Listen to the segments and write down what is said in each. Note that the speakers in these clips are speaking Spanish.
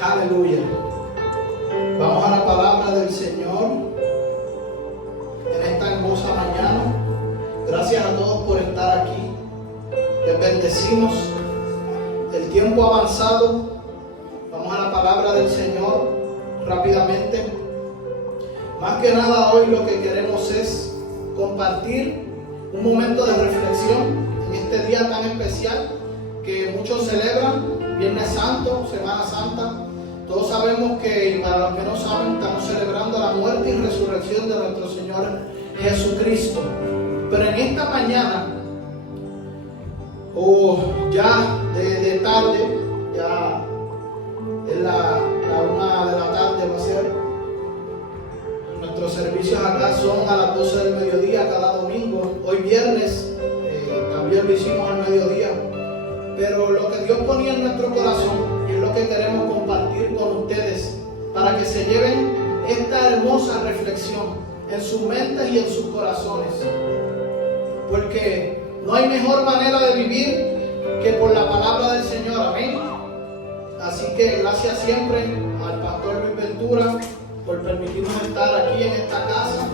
Aleluya. Vamos a la palabra del Señor en esta hermosa mañana. Gracias a todos por estar aquí. Les bendecimos. El tiempo ha avanzado. Vamos a la palabra del Señor rápidamente. Más que nada hoy lo que queremos es compartir un momento de reflexión en este día tan especial que muchos celebran, Viernes Santo, Semana Santa. Todos sabemos que, y para los que no saben, estamos celebrando la muerte y resurrección de nuestro Señor Jesucristo. Pero en esta mañana, ya de tarde, ya es la 1 de la tarde va a ser. Nuestros servicios acá son a las 12 del mediodía cada domingo. Hoy viernes también lo hicimos al mediodía. Pero lo que Dios ponía en nuestro corazón es lo que queremos compartir con ustedes para que se lleven esta hermosa reflexión en sus mentes y en sus corazones. Porque no hay mejor manera de vivir que por la palabra del Señor. Amén. Así que gracias siempre al pastor Luis Ventura por permitirnos estar aquí en esta casa.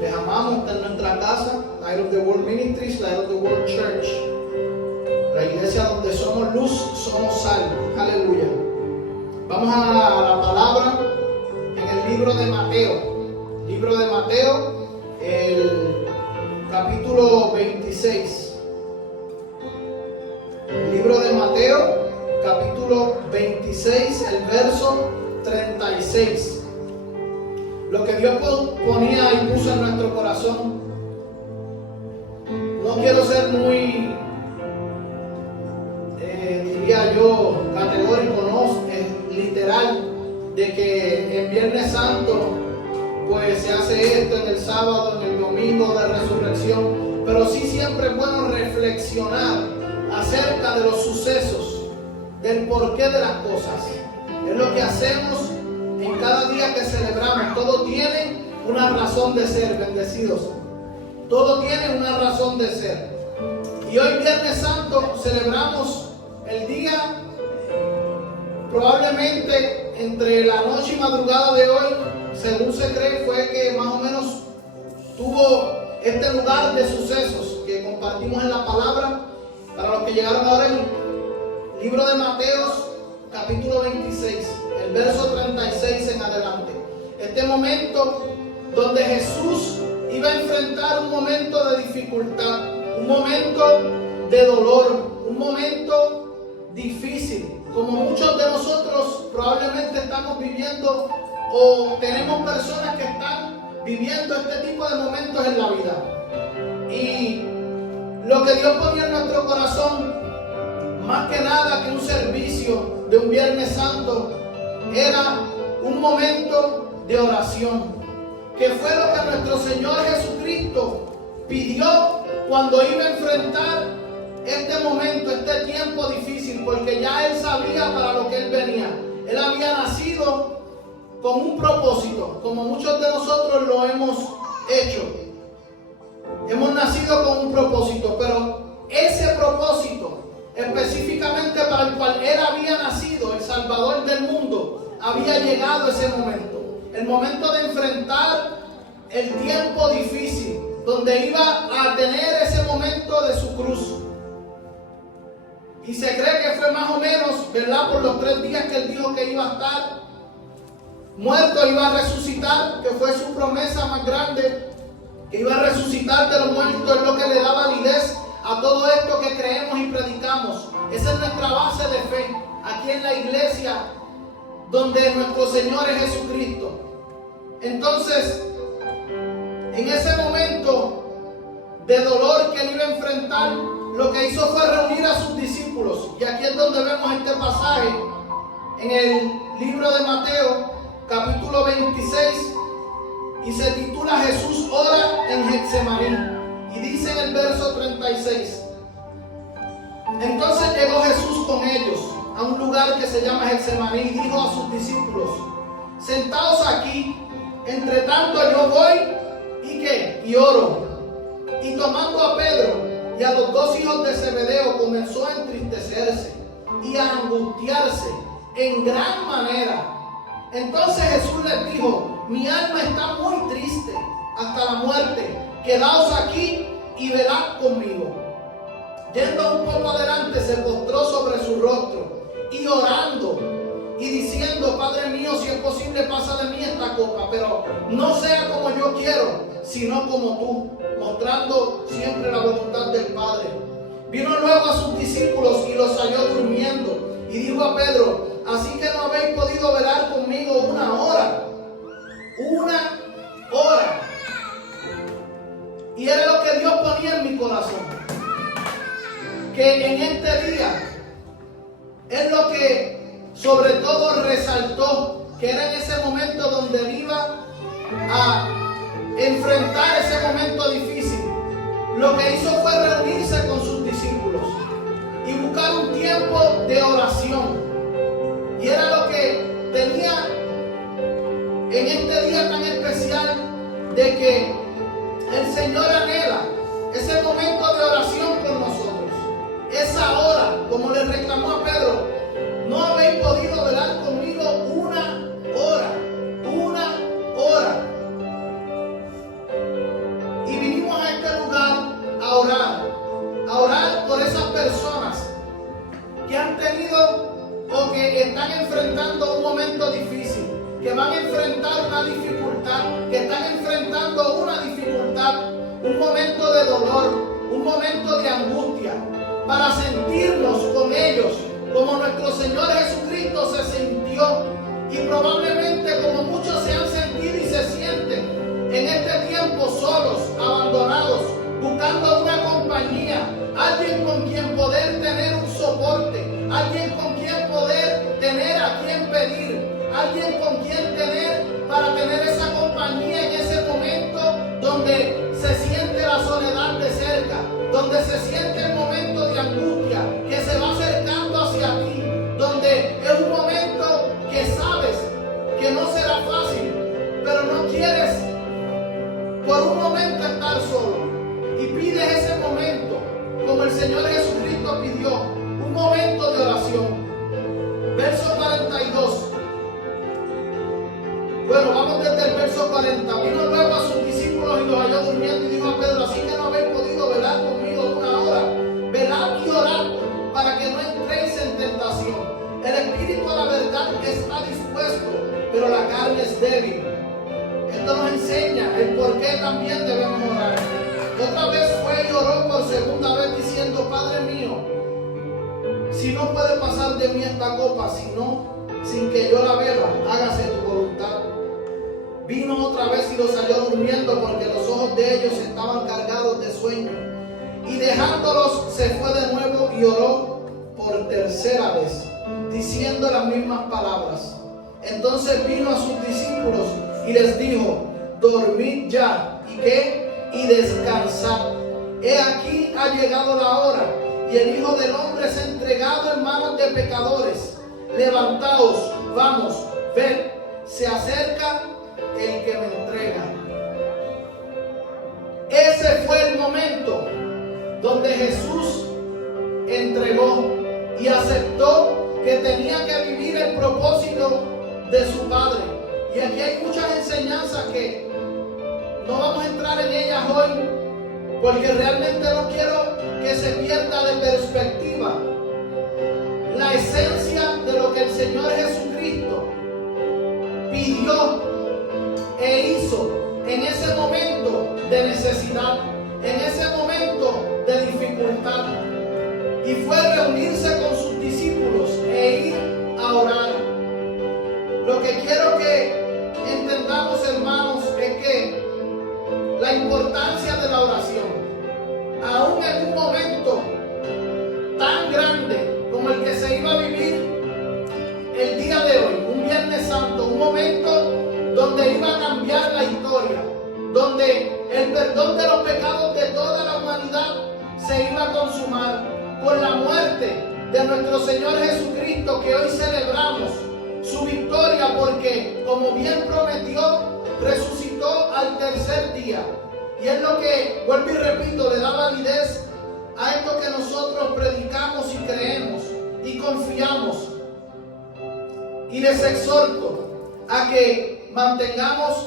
Les amamos, esta es nuestra casa, Light of the World Ministries, Light of the World Church. La iglesia donde somos luz, somos sal. Aleluya. Vamos a la palabra en el libro de Mateo. Libro de Mateo, el capítulo 26. El libro de Mateo, capítulo 26, el verso 36. Lo que Dios ponía y puso en nuestro corazón. No quiero ser muy, diría yo, categórico, no, literal, de que en Viernes Santo pues se hace esto, en el sábado, en el domingo de resurrección. Pero sí siempre es bueno reflexionar acerca de los sucesos, del porqué de las cosas. Es lo que hacemos en cada día que celebramos. Todo tiene una razón de ser, bendecidos. Todo tiene una razón de ser. Y hoy Viernes Santo celebramos el día, probablemente entre la noche y madrugada de hoy, según se cree, fue que más o menos tuvo este lugar de sucesos que compartimos en la palabra. Para los que llegaron ahora en el libro de Mateo, capítulo 26, el verso 36 en adelante. Este momento donde Jesús iba a enfrentar un momento de dificultad, un momento de dolor, un momento difícil, como muchos de nosotros probablemente estamos viviendo o tenemos personas que están viviendo este tipo de momentos en la vida. Y lo que Dios ponía en nuestro corazón, más que nada que un servicio de un Viernes Santo, era un momento de oración, que fue lo que nuestro Señor Jesucristo pidió cuando iba a enfrentar este momento, este tiempo difícil, porque ya Él sabía para lo que Él venía. Él había nacido con un propósito, como muchos de nosotros lo hemos hecho. Hemos nacido con un propósito, pero ese propósito específicamente para el cual Él había nacido, el Salvador del mundo, había llegado ese momento. El momento de enfrentar el tiempo difícil, donde iba a tener ese momento de su cruz. Y se cree que fue más o menos, ¿verdad?, por los 3 días que Él dijo que iba a estar muerto, iba a resucitar, que fue su promesa más grande, que iba a resucitar de los muertos. Es lo que le da validez a todo esto que creemos y predicamos. Esa es nuestra base de fe, aquí en la iglesia, donde nuestro Señor es Jesucristo. Entonces, en ese momento de dolor que Él iba a enfrentar, lo que hizo fue reunir a sus discípulos. Y aquí es donde vemos este pasaje, en el libro de Mateo, capítulo 26, y se titula Jesús ora en Getsemaní. Y dice en el verso 36: entonces llegó Jesús con ellos a un lugar que se llama Getsemaní y dijo a sus discípulos: sentaos aquí, entre tanto yo voy y oro. Y tomando a Pedro y a los 2 hijos de Zebedeo, comenzó a entristecerse y a angustiarse en gran manera. Entonces Jesús les dijo: mi alma está muy triste hasta la muerte. Quedaos aquí y velad conmigo. Yendo un poco adelante, se postró sobre su rostro y orando y diciendo: Padre mío, si es posible, pasa de mí esta copa, pero no sea como yo quiero, sino como tú, mostrando siempre la voluntad del Padre. Vino luego a sus discípulos y los halló durmiendo, y dijo a Pedro: así que no habéis podido velar conmigo una hora. Una hora. Y era lo que Dios ponía en mi corazón, que en este día es lo que sobre todo resaltó, que era en ese momento donde él iba a enfrentar ese momento difícil. Lo que hizo fue reunirse con sus discípulos y buscar un tiempo de oración. Y era lo que tenía en este día tan especial, de que el Señor anhela ese momento de oración con nosotros. Esa hora, como le reclamó a Pedro: no habéis podido velar conmigo una hora. Una hora. Y vinimos a este lugar a orar por esas personas que han tenido o que están enfrentando un momento difícil, que van a enfrentar una dificultad, que están enfrentando una dificultad, un momento de dolor, un momento de angustia, para sentirnos con ellos como nuestro Señor Jesucristo se sintió, y probablemente como muchos se han sentido y se sienten en este tiempo solos, abandonados, buscando una compañía, alguien con quien poder tener un soporte, alguien con quien poder tener a quien pedir, alguien con quien tener para tener esa compañía en ese momento donde se siente la soledad de cerca, donde se siente el momento de angustia que se va acercando hacia ti, donde es un momento que sabes que no será fácil, pero no quieres por un momento estar solo, y pides ese momento como el Señor Jesucristo pidió, un momento de oración. Verso 42. Bueno, vamos desde el verso 40. Vino luego a sus discípulos y los halló durmiendo, y dijo a Pedro: así que no habéis podido velar conmigo una hora. Velad y orad para que no entréis en tentación. El espíritu a la verdad está dispuesto, pero la carne es débil. Esto nos enseña el por qué también debemos orar. Otra vez fue y oró por segunda vez diciendo: Padre mío, si no puede pasar de mí esta copa, sino sin que yo la beba, hágase tu voluntad. Vino otra vez y los halló durmiendo, porque los ojos de ellos estaban cargados de sueño. Y dejándolos se fue de nuevo y oró por tercera vez, diciendo las mismas palabras. Entonces vino a sus discípulos y les dijo: dormid ya, ¿y qué? Y descansad. He aquí ha llegado la hora, y el Hijo del Hombre es entregado en manos de pecadores. Levantaos, vamos, ved, se acerca el que me entrega. Ese fue el momento donde Jesús entregó y aceptó que tenía que vivir el propósito de su Padre. Y aquí hay muchas enseñanzas que no vamos a entrar en ellas hoy, porque realmente no quiero que se pierda de perspectiva la esencia de lo que el Señor Jesucristo pidió e hizo en ese momento de necesidad, en ese momento de dificultad, y fue reunirse con sus discípulos e ir a orar. Lo que quiero que entendamos, hermanos, es que la importancia de la oración, aún en un momento tan grande como el que se iba a vivir el día de hoy, un Viernes Santo, un momento donde iba a cambiar la historia, donde el perdón de los pecados de toda la humanidad se iba a consumar con la muerte de nuestro Señor Jesucristo, que hoy celebramos su victoria, porque como bien prometió, resucitó al tercer día. Y es lo que, vuelvo y repito, le da validez a esto que nosotros predicamos y creemos y confiamos. Y les exhorto a que mantengamos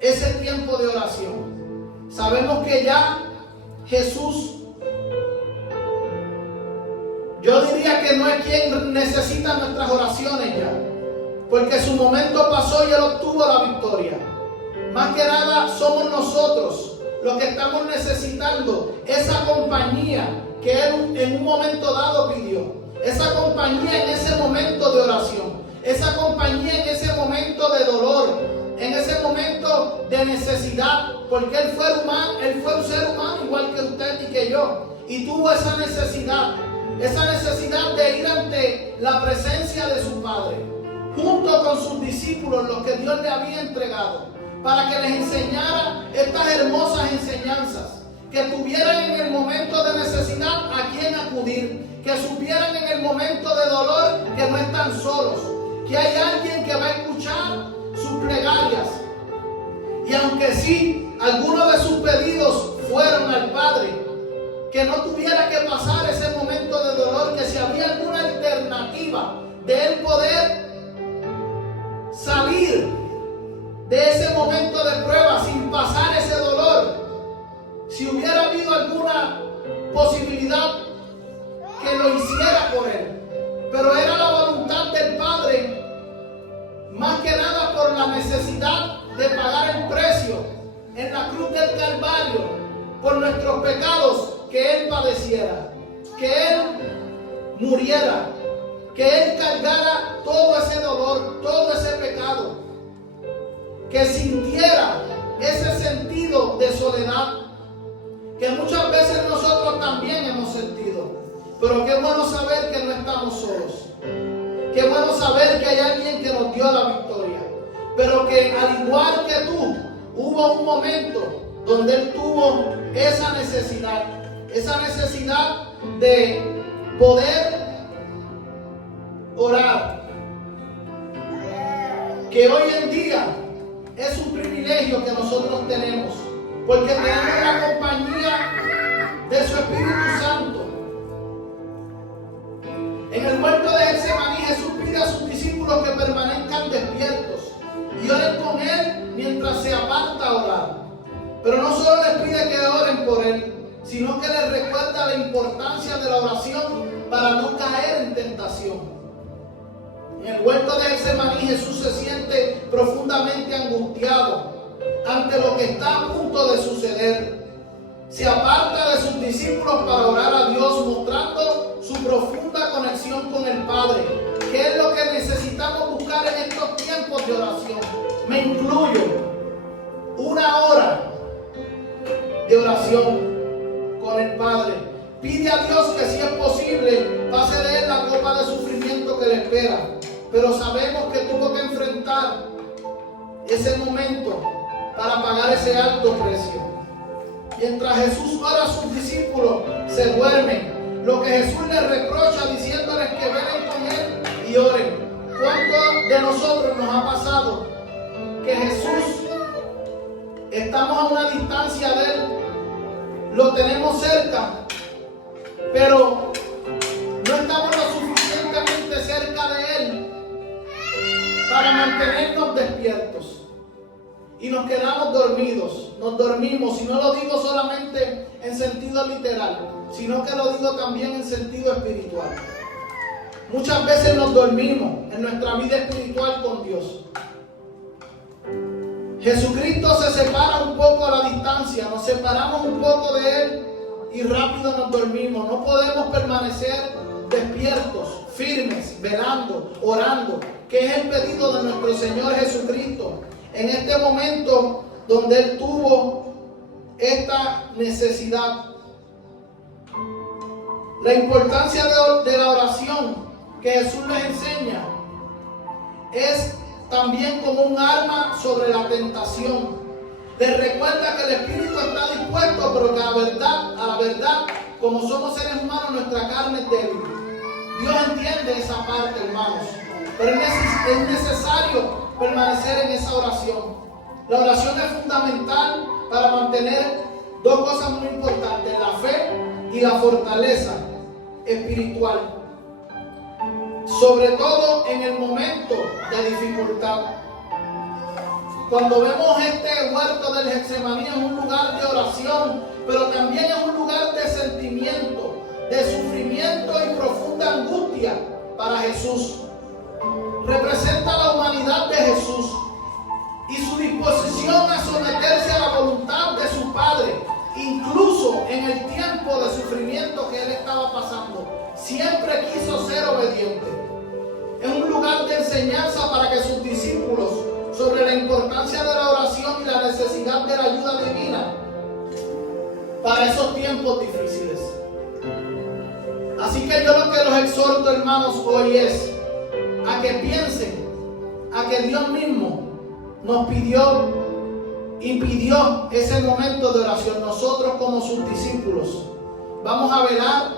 ese tiempo de oración. Sabemos que ya Jesús, yo diría que no es quien necesita nuestras oraciones ya, porque su momento pasó y Él obtuvo la victoria. Más que nada somos nosotros los que estamos necesitando esa compañía que Él en un momento dado pidió, esa compañía en ese momento de oración, esa compañía en ese momento de dolor, en ese momento de necesidad, porque Él fue un ser humano igual que usted y que yo, y tuvo esa necesidad de ir ante la presencia de su Padre, junto con sus discípulos, los que Dios le había entregado, para que les enseñara estas hermosas enseñanzas, que tuvieran en el momento de necesidad a quien acudir, que supieran en el momento de dolor que no están solos, que hay alguien que va a escuchar sus plegarias. Y aunque sí, algunos de sus pedidos fueron al Padre, que no tuviera que pasar ese momento de dolor, que si había alguna alternativa de él poder salir de ese momento de prueba sin pasar ese dolor, si hubiera habido alguna posibilidad, que lo hiciera por él. Pero era la voluntad del Padre, más que nada por la necesidad de pagar el precio en la cruz del Calvario por nuestros pecados, que Él padeciera, que Él muriera, que Él cargara todo ese dolor, todo ese pecado, que sintiera ese sentido de soledad que muchas veces nosotros también hemos sentido. Pero qué bueno saber que no estamos solos, qué bueno saber que hay alguien que nos dio la victoria, pero que al igual que tú, hubo un momento donde Él tuvo esa necesidad de poder orar, que hoy en día es un privilegio que nosotros tenemos, porque tenemos la compañía de su Espíritu Santo. En el huerto de Getsemaní, Jesús pide a sus discípulos que permanezcan despiertos y oren con Él mientras se aparta a orar. Pero no solo les pide que oren por Él, sino que les recuerda la importancia de la oración para no caer en tentación. En el huerto de Getsemaní, Jesús se siente profundamente angustiado ante lo que está a punto de suceder. Se aparta de sus discípulos para orar a Dios, mostrando su profunda conexión con el Padre, que es lo que necesitamos buscar en estos tiempos de oración. Me incluyo. Una hora de oración con el Padre. Pide a Dios que, si es posible, pase de él la copa de sufrimiento que le espera. Pero sabemos que tuvo que enfrentar ese momento para pagar ese alto precio. Mientras Jesús ora a sus discípulos, se duermen. Lo que Jesús les reprocha, diciéndoles que velen con Él y oren. ¿Cuántos de nosotros nos ha pasado que Jesús, estamos a una distancia de Él, lo tenemos cerca, pero no estamos lo suficientemente cerca de Él para mantenernos despiertos? Y nos quedamos dormidos, nos dormimos, y no lo digo solamente en sentido literal, sino que lo digo también en sentido espiritual. Muchas veces nos dormimos en nuestra vida espiritual con Dios. Jesucristo se separa un poco a la distancia, nos separamos un poco de Él y rápido nos dormimos. No podemos permanecer despiertos, firmes, velando, orando, que es el pedido de nuestro Señor Jesucristo en este momento donde Él tuvo esta necesidad. La importancia de la oración que Jesús les enseña es también como un arma sobre la tentación. Les recuerda que el espíritu está dispuesto, pero que a la verdad, como somos seres humanos, nuestra carne es débil. Dios entiende esa parte, hermanos, pero es necesario permanecer en esa oración. La oración es fundamental para mantener dos cosas muy importantes: la fe y la fortaleza espiritual. Sobre todo en el momento Cuando vemos este huerto del Getsemaní, es un lugar de oración, pero también es un lugar de sentimiento, de sufrimiento y profunda angustia para Jesús. Representa la humanidad de Jesús y su disposición a someterse a la voluntad de su Padre, incluso en el tiempo de sufrimiento que él estaba pasando. Siempre quiso ser obediente. Es un lugar de enseñanza para que sus discípulos, sobre la importancia de la oración y la necesidad de la ayuda divina para esos tiempos difíciles. Así que yo lo que los exhorto, hermanos, hoy es a que piensen a que Dios mismo nos pidió y pidió ese momento de oración. Nosotros como sus discípulos vamos a velar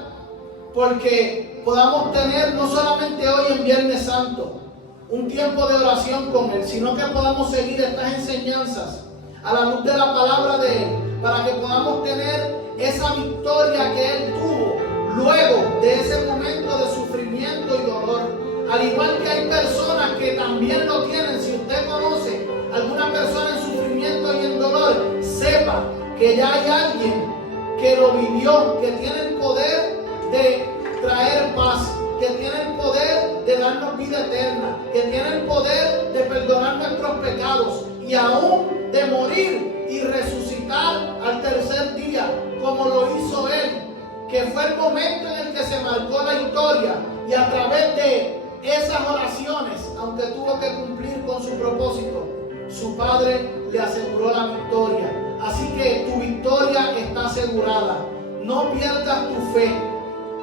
porque podamos tener no solamente hoy en Viernes Santo un tiempo de oración con Él, sino que podamos seguir estas enseñanzas a la luz de la palabra de Él, para que podamos tener esa victoria que Él tuvo luego de ese momento de sufrimiento y dolor. Al igual que hay personas que también lo tienen. Si usted conoce a alguna persona en sufrimiento y en dolor, sepa que ya hay alguien que lo vivió, que tiene el poder de traer paz, que tiene el poder de darnos vida eterna, que tiene el poder de perdonar nuestros pecados y aún de morir y resucitar al tercer día, como lo hizo Él, que fue el momento en el que se marcó la historia, y a través de esas oraciones, aunque tuvo que cumplir con su propósito, su Padre le aseguró la victoria. Así que tu victoria está asegurada. No pierdas tu fe.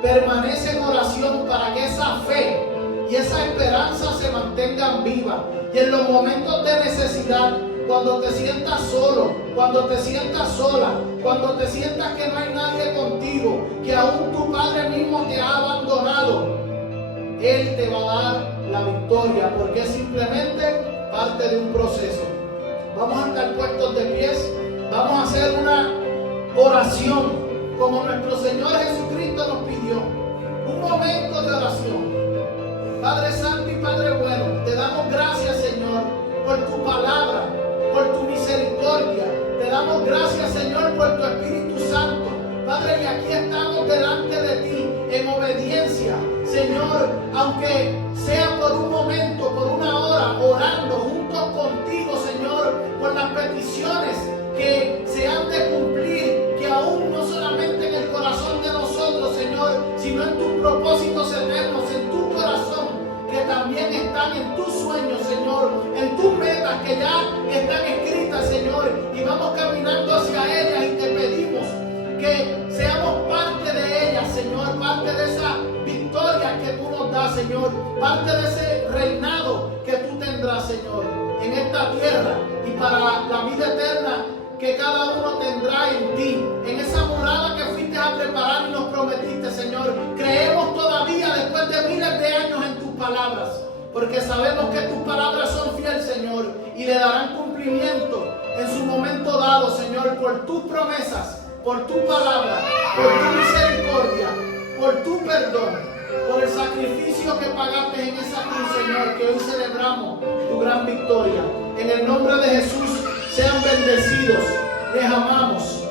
Permanece en oración para que esa fe y esa esperanza se mantengan vivas. Y en los momentos de necesidad, cuando te sientas solo, cuando te sientas sola, cuando te sientas que no hay nadie contigo, que aún tu Padre mismo te ha abandonado, Él te va a dar la victoria, porque es simplemente parte de un proceso. Vamos a estar puestos de pies, vamos a hacer una oración como nuestro Señor Jesucristo nos pidió. Un momento de oración. Padre Santo y Padre bueno, te damos gracias, Señor, por tu palabra, por tu misericordia. Te damos gracias, Señor, por tu Espíritu Santo. Padre, y aquí estamos delante de ti en obediencia, Señor, aunque sea por un momento, por una hora, orando juntos contigo, Señor, por las peticiones que se han de cumplir, que aún no solamente en el corazón de nosotros, Señor, sino en tus propósitos eternos, en tu corazón, que también están en tus sueños, Señor, en tus metas que ya están escritas, Señor, y vamos caminando hacia ellas, y te pedimos que seamos parte de ellas, Señor, parte de esa victoria que tú nos das, Señor, parte de ese reinado que tú tendrás, Señor, en esta tierra y para la vida eterna que cada uno tendrá en ti, en esa morada que fuiste a preparar y nos prometiste, Señor. Creemos todavía después de miles de años en tus palabras, porque sabemos que tus palabras son fieles, Señor, y le darán cumplimiento en su momento dado, Señor, por tus promesas, por tu palabra, por tu misericordia, por tu perdón, por el sacrificio que pagaste en esa cruz, Señor, que hoy celebramos tu gran victoria. En el nombre de Jesús, sean bendecidos. Les amamos.